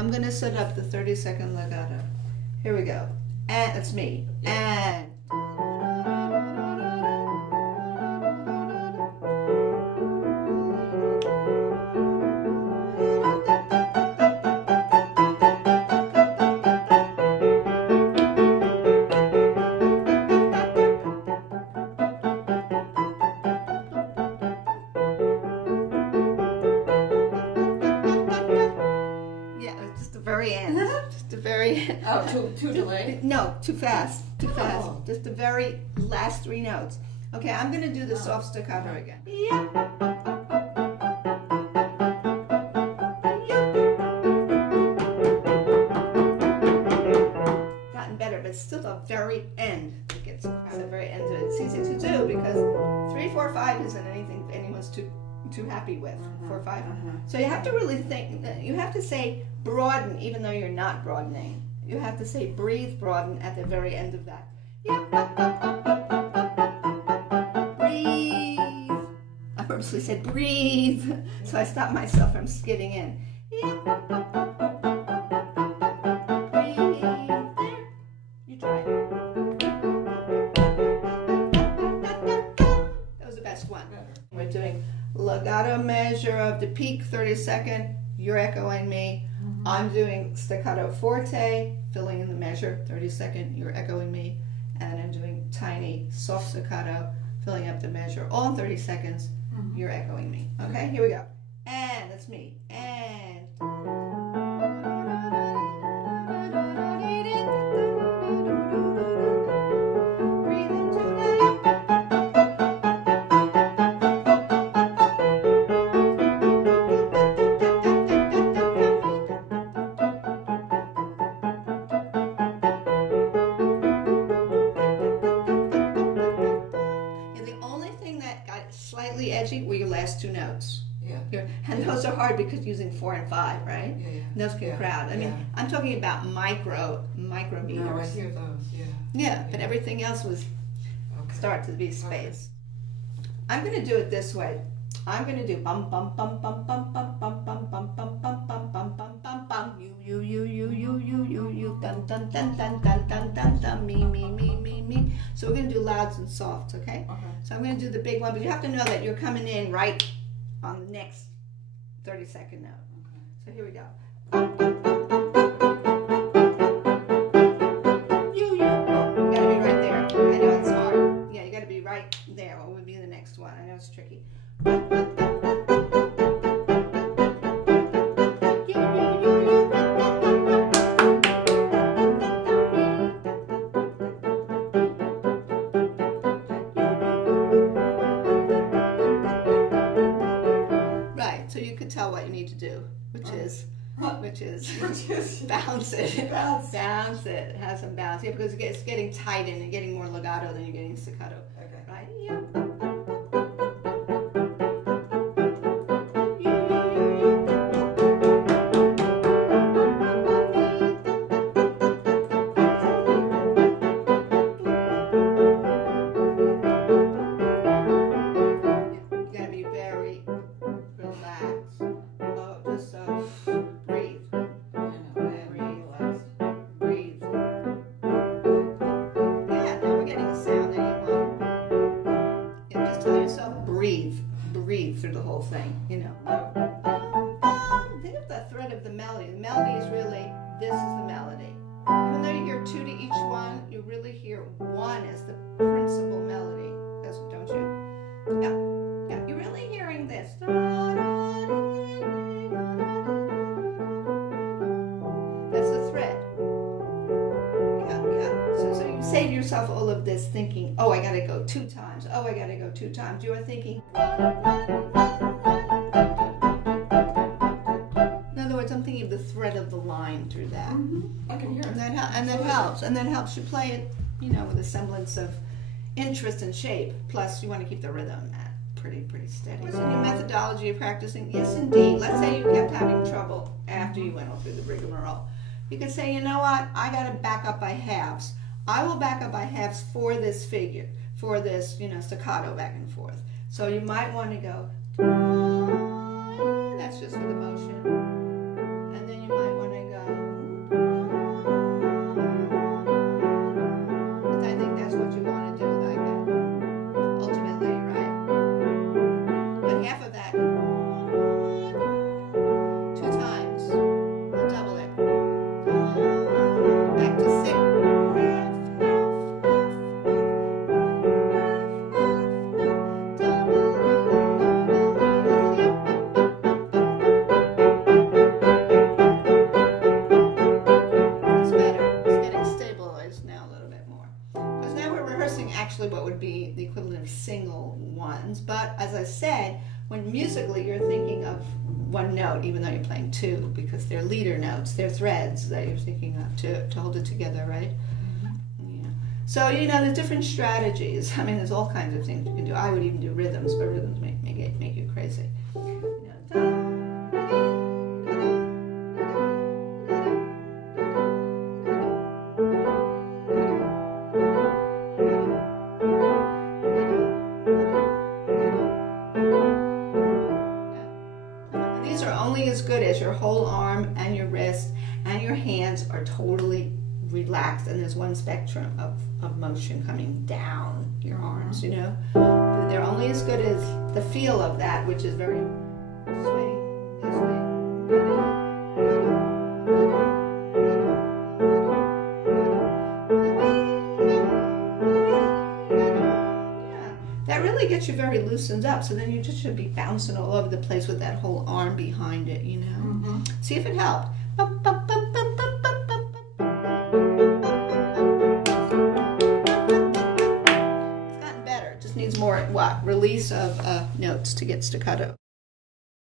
I'm going to set up the 30-second legato. Here we go. And that's me. And very end. Just the very end. Oh, too delayed? No, too fast. Too fast. Just the very last 3 notes. Okay, I'm going to do the soft staccato again. Gotten better, but still the very end. It gets the very end of it. It's easy to do because 3, 4, 5 isn't anything anyone's too happy with. 4, 5. So you have to really think. You have to say broaden, even though you're not broadening. You have to say breathe, broaden at the very end of that. Breathe. I purposely said breathe, so I stopped myself from skidding in. Breathe. There. You try it. That was the best one. We're doing legato measure of the peak 30-second. You're echoing me. I'm doing staccato forte, filling in the measure, 30-second, you're echoing me, and I'm doing tiny, soft staccato, filling up the measure, all in 30 seconds, you're echoing me. Okay, here we go. And that's me. And. Breathe into that. Slightly edgy were your last 2 notes. And those are hard because using 4 and 5, right? Those can crowd. I mean, I'm talking about micrometers. No, I hear those. Yeah, but everything else was start to be space. I'm going to do it this way. I'm going to do bum bum bum bum bum bum bum bum bum bum bum bum bum bum bum bum you dun dun dun dun dun dun dun dun me. So we're going to do louds and softs, okay? So I'm going to do the big one, but you have to know that you're coming in right on the next 30-second note. So here we go. You gotta be right there. I know it's hard. Yeah, you gotta be right there. What would be the next one? I know it's tricky. What you need to do, which is bounce it, bounce it, have some bounce. Yeah, because it's getting tight and you're getting more legato than you're getting staccato. Okay. Right? Yeah. Breathe through the whole thing, you know. Think of the thread of the melody. The melody is really, this is the melody. Even though you hear 2 to each one, you really hear 1 as the principal melody. Don't you? Yeah. You're really hearing this. That's the thread. Yeah. So you say to yourself all of this thinking, oh, I gotta go 2 times. Oh, I gotta go 2 times. You are thinking. In other words, I'm thinking of the thread of the line through that. I can hear it. And that helps. And that helps you play it, you know, with a semblance of interest and shape. Plus, you want to keep the rhythm at pretty steady. What's in your methodology of practicing? Yes, indeed. Let's say you kept having trouble after you went all through the rigmarole. You could say, you know what? I got to back up by halves. I will back up by halves for this figure, for this, you know, staccato back and forth. So you might want to go, that's just for the motion. And then you might want to go, would be the equivalent of single ones. But as I said, when musically you're thinking of one note, even though you're playing two, because they're leader notes, they're threads that you're thinking of to hold it together, right? Yeah. So, you know, there's different strategies. I mean, there's all kinds of things you can do. I would even do rhythms, but rhythms make you crazy. You know, these are only as good as your whole arm and your wrist and your hands are totally relaxed, and there's one spectrum of motion coming down your arms, you know. They're only as good as the feel of that, which is very swing, this way. Yeah, that really gets you very loosened up, so then you just should be bouncing all over the place with that whole arm behind it, you know. See if it helped. Needs more release of notes to get staccato.